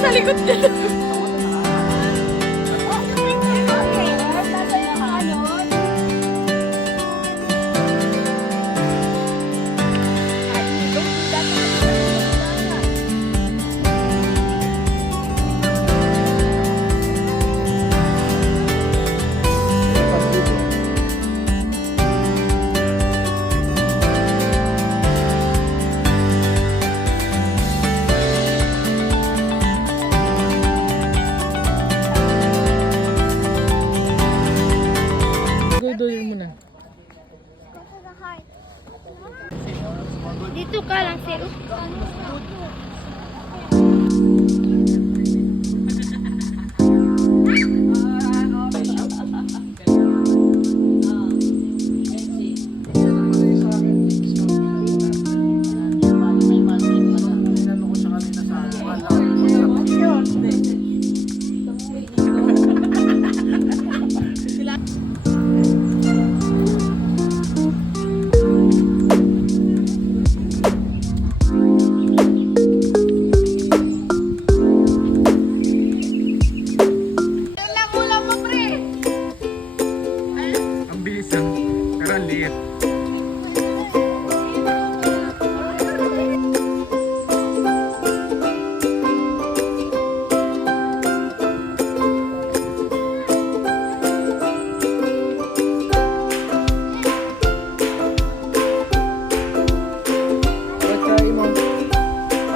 Nasa likod niya. Doy mo na. Dito ka lang, sir.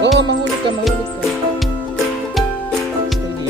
Oo, mahulog ka, mahulog ka. Steady.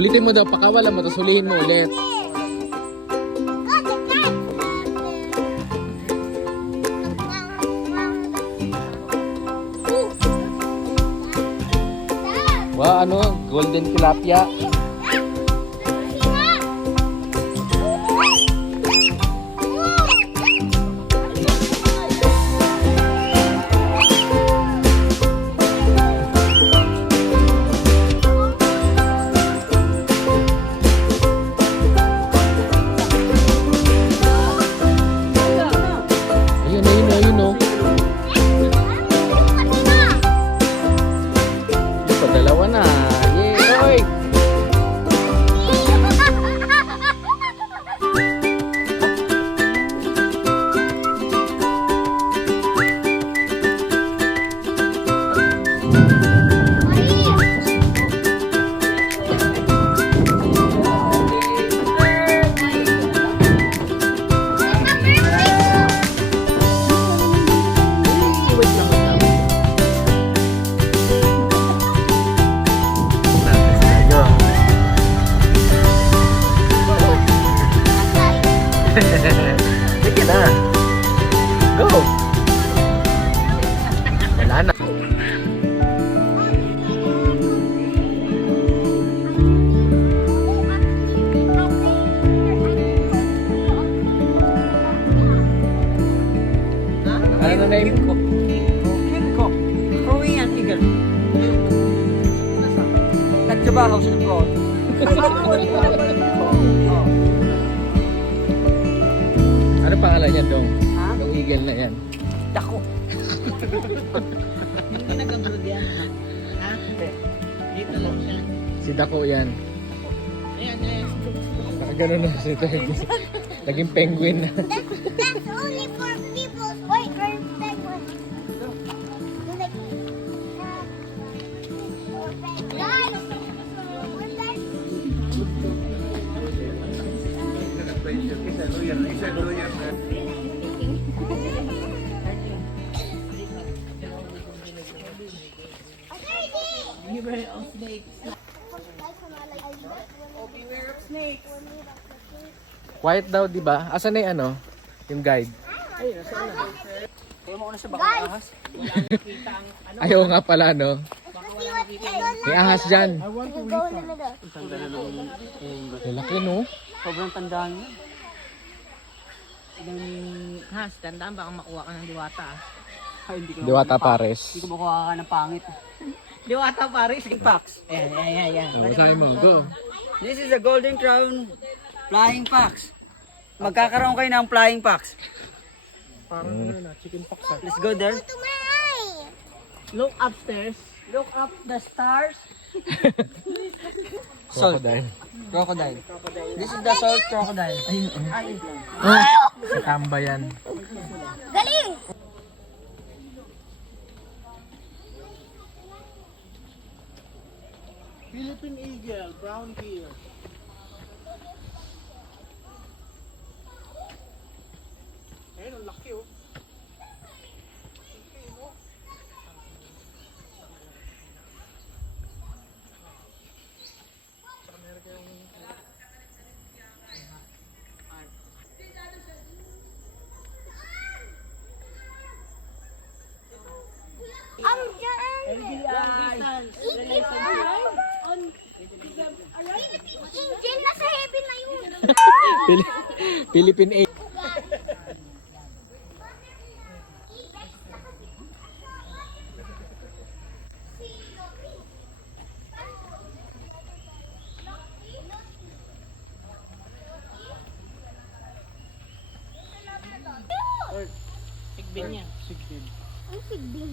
Ulitin mo daw, pakawalan mo, tapos hulihin mo ulit. Wow, ano? Golden tilapia. Dalawa na. Yay! Sige na. Go. Wala na. Ano na name ko? Kirko. Korean eagle. Nagtrabaho sa abroad. Ano pangalan niya dong? Ha? Yung eagle na yan. Dako. Hindi nag-abroad yan. Ha? Dito lang siya. Si Dako yan. Ayan, ayan. Nakagano na si Ted. Naging penguin na. That's only for people. Wait, where's that one? Guys! Beware of snakes. Oh, beware of snakes. Quiet daw, di ba? Asan na yung ano? Yung guide. Kaya mo ko na sa baka ahas. Wala nang nakita ang ano. Ayaw nga pala, no? Baka wala nakita. May ahas dyan. You go in the middle. Lalaki, no? Sobrang tandaan niya. Has, tandaan baka makuha ka ng diwata. Ay, hindi ko Diwata Pares. Hindi ko makuha ka ng pangit. Diwata Pares, Fox. Ayan. Basahin mo, go. This is a golden crown flying fox. Magkakaroon kayo ng flying fox. Parang chicken fox. Let's go there. To my eye. Look upstairs. Look up the stars. Crocodile. Crocodile. This is the salt crocodile. Ayun. Sa tamba yan. Galing! Philippine eagle, brown bear. Ayun, ang laki oh. Ang dyan! Angel, nasa heaven na yun! Philippine 8. Sigbin niya. Sigbin. Ang sigbin.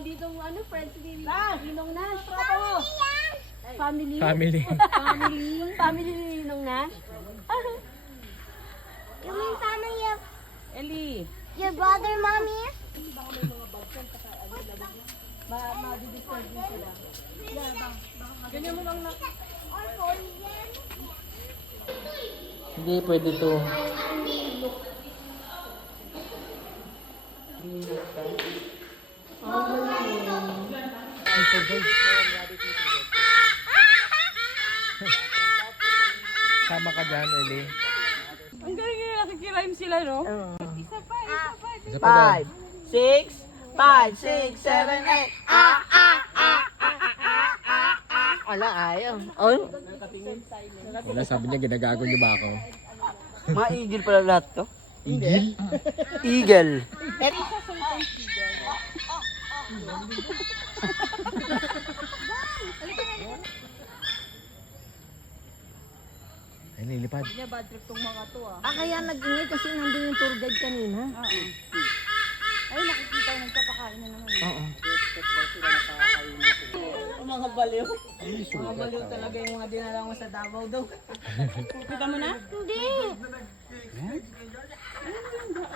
Dito ano, friends ni Ninong Nash. Family. Family. Family ni Ninong Nash. You mean sana Ellie. your brother, mommy? Ganyan mo lang na. Hindi, pwede to. Sama ka dyan, Eli. Ang galing nga nakikirime sila, no? Isa pa. Isa pa daw. 5, 6, 7, 8. Wala, ayaw. Oh, Wala, sabi niya, ginagago niyo ba ako? mga eagle pala lahat to. Igil? Eagle. Ay, lilipad. Hindi bad trip tong mga to, ah. Kaya nag-ingay kasi nandun yung tour guide kanina. Ay, nakikita ko nagpapakain na naman. Oo. Mga baliw. Mga baliw talaga yung mga dinala mo sa Davao daw. Kita mo na? Hindi.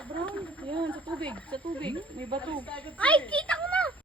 Brown. Ayan, sa tubig. Sa tubig. May bato. Ay, kita ko